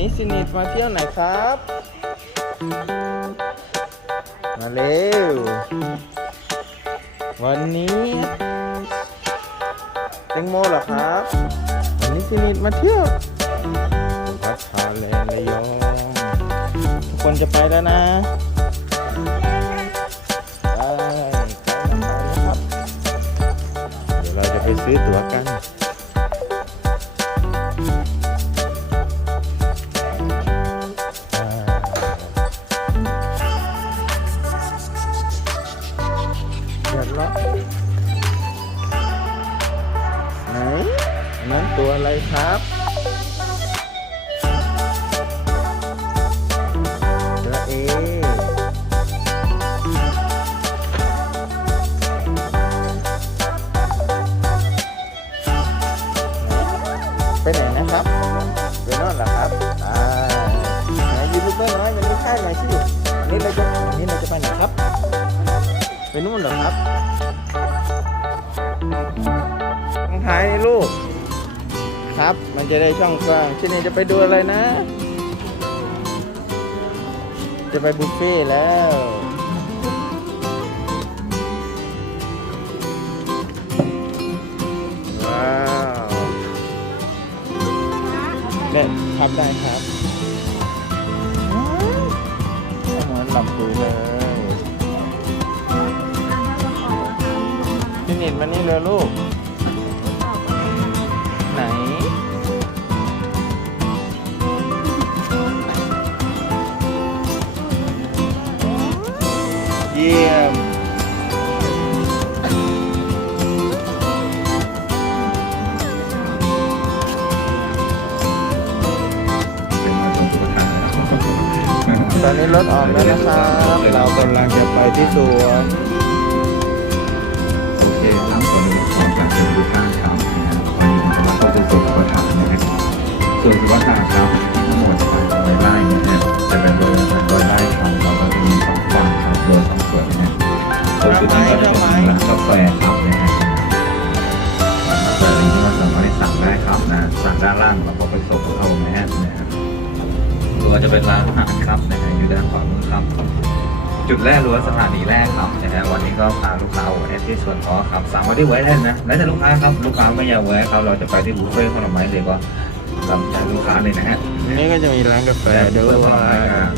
นี้ซินิตมาเที่ยวไหนครับ มาเร็ว วันนี้แตงโมเหรอครับ วันนี้ซินิตมาเที่ยววัดพาแลนระยองทุกคนจะไปแล้วนะไปใกล้มาแล้วครับเดี๋ยวเราจะไปซื้อตั๋วกัน เบอร์น้อยมันไม่ใช่หน่อยสิอันนี้เราจะอันนี้เราจะไปไหนครับ ไปนู่นเหรอครับต้องถ่ายลูก ครับ มันจะได้ช่องกว้างที่นี่จะไปดูอะไรนะ จะไปบุฟเฟ่แล้วว้าวเนี่ยครับได้ครับ นิดมานี่เลยลูก ไหน เยี่ยมเป็นมาส่งตัวทางแล้วตอนนี้รถออกแล้วนะครับ เรากำลังจะไปที่สวน ส่งเข้านะฮะนะครับหรือว่าจะเป็นร้านอาหารครับนะฮะอยู่ด้านขวามือครับ จุดแรกหรือว่าสถานีแรกครับนะฮะวันนี้ก็พาลูกค้าแอดที่สวนขอครับสามารถที่ไว้ได้นะแล้วแต่ลูกค้าครับลูกค้าไม่อยากไว้ครับเราจะไปที่บุฟเฟ่ต์ผลไม้เลยก็ตามใจลูกค้าเลยนะฮะอันนี้ก็จะมีร้านกาแฟแต่ด้บุฟวเฟ่ต์ผลไม้ยอะ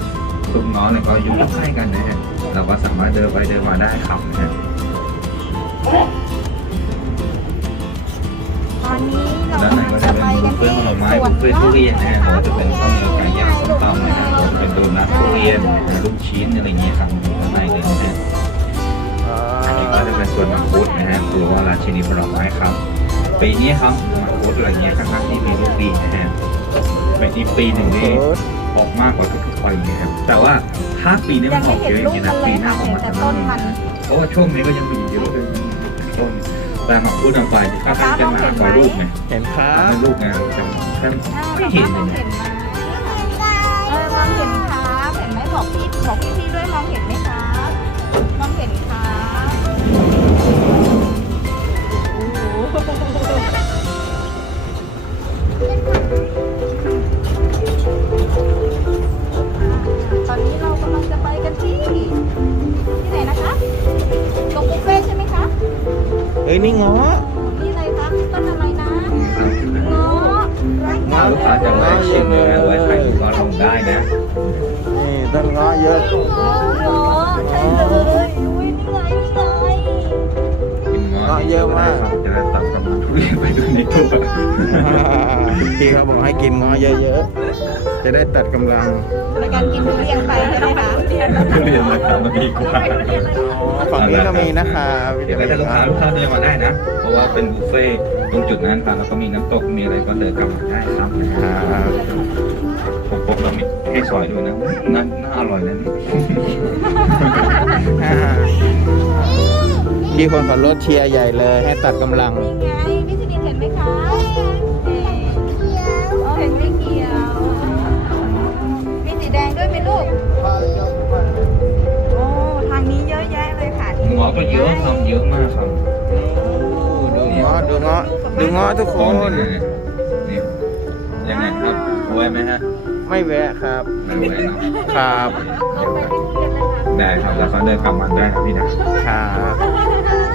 ลูกน้องเนี่ยก็อยู่ใกล้กันนะฮะเราก็สามารถเดินไปเดินมาได้ครับนะฮะ ตอนนี้เราด้านในก็จะเป็นบุฟเฟ่ต์ผลไม้บุฟเฟ่ต์ทุเรียนนะฮะหรือว่าจะเป็นข้าวเหนียวไก่ย่างส้มตำนะฮะหรือว่าจะเป็นโดนัททุเรียนลูกชิ้นอะไรอย่างเงี้ยครับอยู่ข้างในเลยนะฮะอันนี้ก็จะเป็นส่วนมังคุดนะฮะหรือว่าราชินีผลไม้ครับปีนี้ครับมังคุดอะไรเงี้ยค่อนข้างที่มีลูกดีนะฮะเปีนี้ปีหนึ่งนี่ออกมากกว่าทุกๆปีนะครับแต่ว่าถ้าปีนี้มันออกเยอะอย่างกนี้กันะปีหน้าออกเห็มานจะแต่ต้นมันเพราะว่าช่วงนี้ก็ยังมีเยอะเลย นแต่มังคุดเอาไปค่อนข้างจะหนากว่าลูกไงเห็นครัถ้าบเป็นลูกไงจะแค่อ่าไม่ป๊าเห็ป๊านมเลองยเห็นไหมเออมองเห็นครับเห็นไหมบอกพี่บอกพี่พี่ด้วยมองเห็นไหมครับมองเห็นครับโอ้โหต อ้ยนี่เงาะนี่อะไรคะต้นอะไรนะเงาะถ้าลูกค้าจะแวะชิมเนะแวะถ่ายรูปก็ลงได้นะนี่ต้นเงาะเยอะเงาะเงาะใช่เลยอุ้ยนี่ไงนี่ไงกินงอครับจะได้ตัดกับทุเรียนไปด้วยในตัวพี่เขาบอกให้กินเงาะเยอะๆ จะได้ตัดกำลังในการกินทุเรียนไปใช่ไหมคะทุเรียนราคามันดีกว่าอ๋อฝั่งนี้ก็มีนะคะเดี๋ยวถ้าลูกค้าลูกค้าเดินมาได้นะ เพราะว่าเป็นบุฟเฟ่ต์ตรงจุดนั้นค่ะแล้วก็มีน้ำตกมีอะไรก็เดินกลับมาได้ครับครับผมพกเรามีให้ซอยด้วยนะน่าน่าอร่อยนะนี่พี่คนขับรถเชียร์ใหญ่เลยให้ตัดกำลังนี่ไงพี่สิริเห็นไหมคะ เยอะครับเยอะมากครับดูเงาะดูเงาะดูเงาะทุกคนนี่ยังไงครับไว้ไหมฮะไม่แวะครับไม่รู้เลยเนาะครับเอาไปที่โรงเรียนเลยค่ะได้ครับแล้วเขาเดินกลับวันได้ครับพี่นะครับ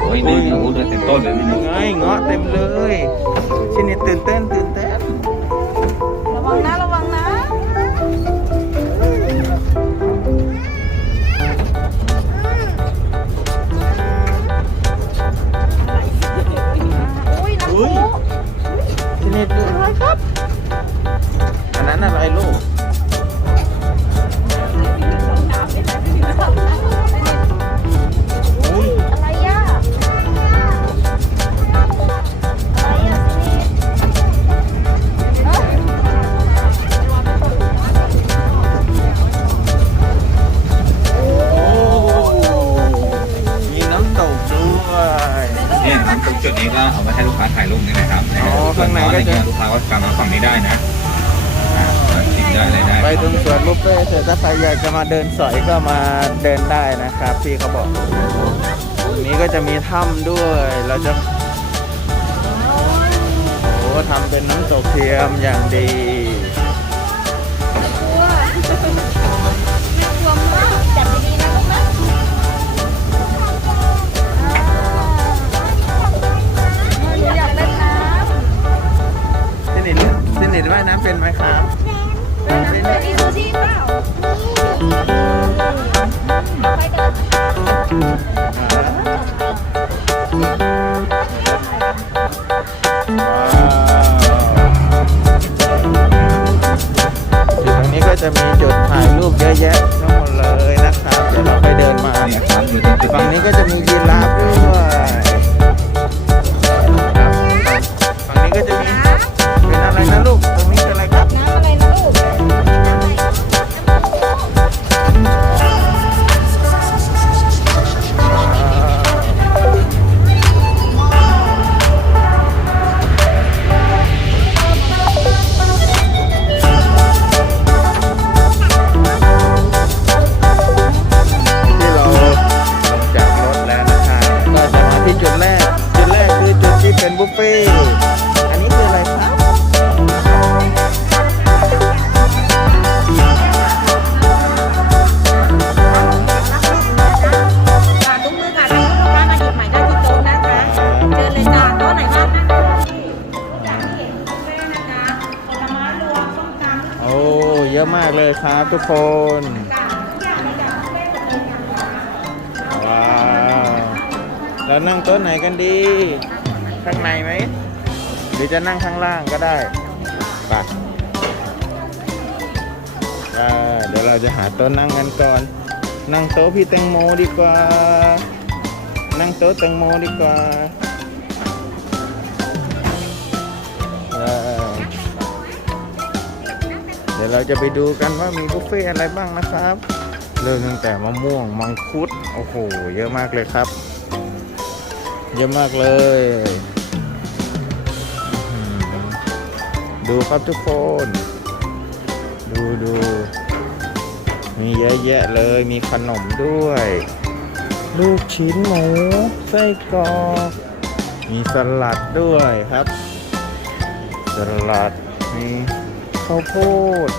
โอ้ยนี่โอ้เดินเต็มต้นเลยพี่นะไงเงาะเต็มเลยชินิดตื่นเต้นตื่นเต้น นั้นอะไรลูก บุฟเฟ่ต์เสร็จถ้าใครอยากจะมาเดินสอยก็มาเดินได้นะครับพี่เขาบอกตรงนี้ก็จะมีถ้ำด้วย เราจะโอ้ทำเป็นน้ำตกเทียมอย่างดี จุดตรงนี้ก็จะมีจุดถ่ายรูปเยอะแยะทั้งหมดเลยนะครับ เดี๋ยวเราไปเดินมานี่ครับอยู่ตรงจุดฝั่งนี้นี้ก็จะมียีราฟ อะมากเลยครับทุกคนว้าวแล้วนั่งโต๊ะไหนกันดี ข้างในไหมหรือจะนั่งข้างล่างก็ได้ไปเดี๋ยวเราจะหาโต๊ะนั่งกันก่อน นั่งโต๊ะพี่แตงโมดีกว่า นั่งโต๊ะแตงโมดีกว่า ยวเราจะไปดูกันว่ามีบุฟเฟ่ต์อะไรบ้างนะครับ เริ่มตั้งแต่มะม่วงมังคุดโอ้โหเยอะมากเลยครับ เยอะมากเลย ดูครับทุกคน ดูดูมีเยอะแยะเลยมีขนมด้วย ลูกชิ้นหมูไส้กรอกมีสลัดด้วยครับ สลัดมีข้าวโพด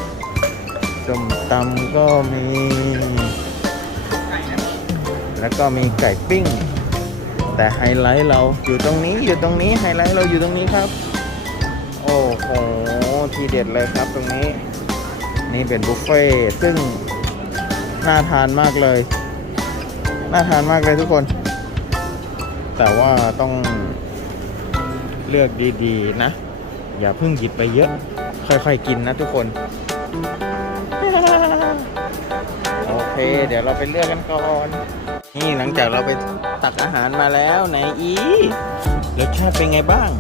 ส้มตำก็มี แล้วก็มีไก่ปิ้ง แต่ไฮไลท์เราอยู่ตรงนี้อยู่ตรงนี้ไฮไลท์เราอยู่ตรงนี้ครับ โอ้โหทีเด็ดเลยครับตรงนี้ นี่เป็นบุฟเฟ่ต์ซึ่งน่าทานมากเลย น่าทานมากเลยทุกคน แต่ว่าต้องเลือกดีๆนะ อย่าเพิ่งหยิบไปเยอะ ค่อยๆกินนะทุกคน โอเค เดี๋ยวเราไปเลือกกันก่อน นี่หลังจากเราไปตักอาหารมาแล้วไหนอีรสชาติเป็นไงบ้าง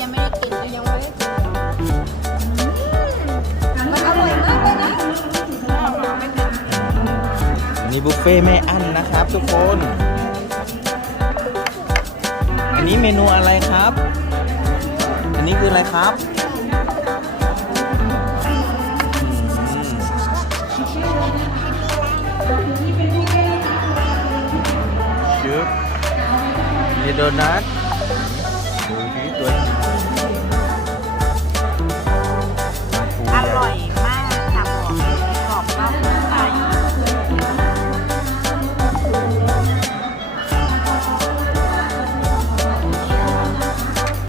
ยังไม่ได้กินเลยยังไม่ได้กินมันอร่อยมากเลยนะอันนี้บุฟเฟ่ต์ไม่อั้นนะครับทุกคน อันนี้เมนูอะไรครับ อันนี้คืออะไรครับ trên đơn đã.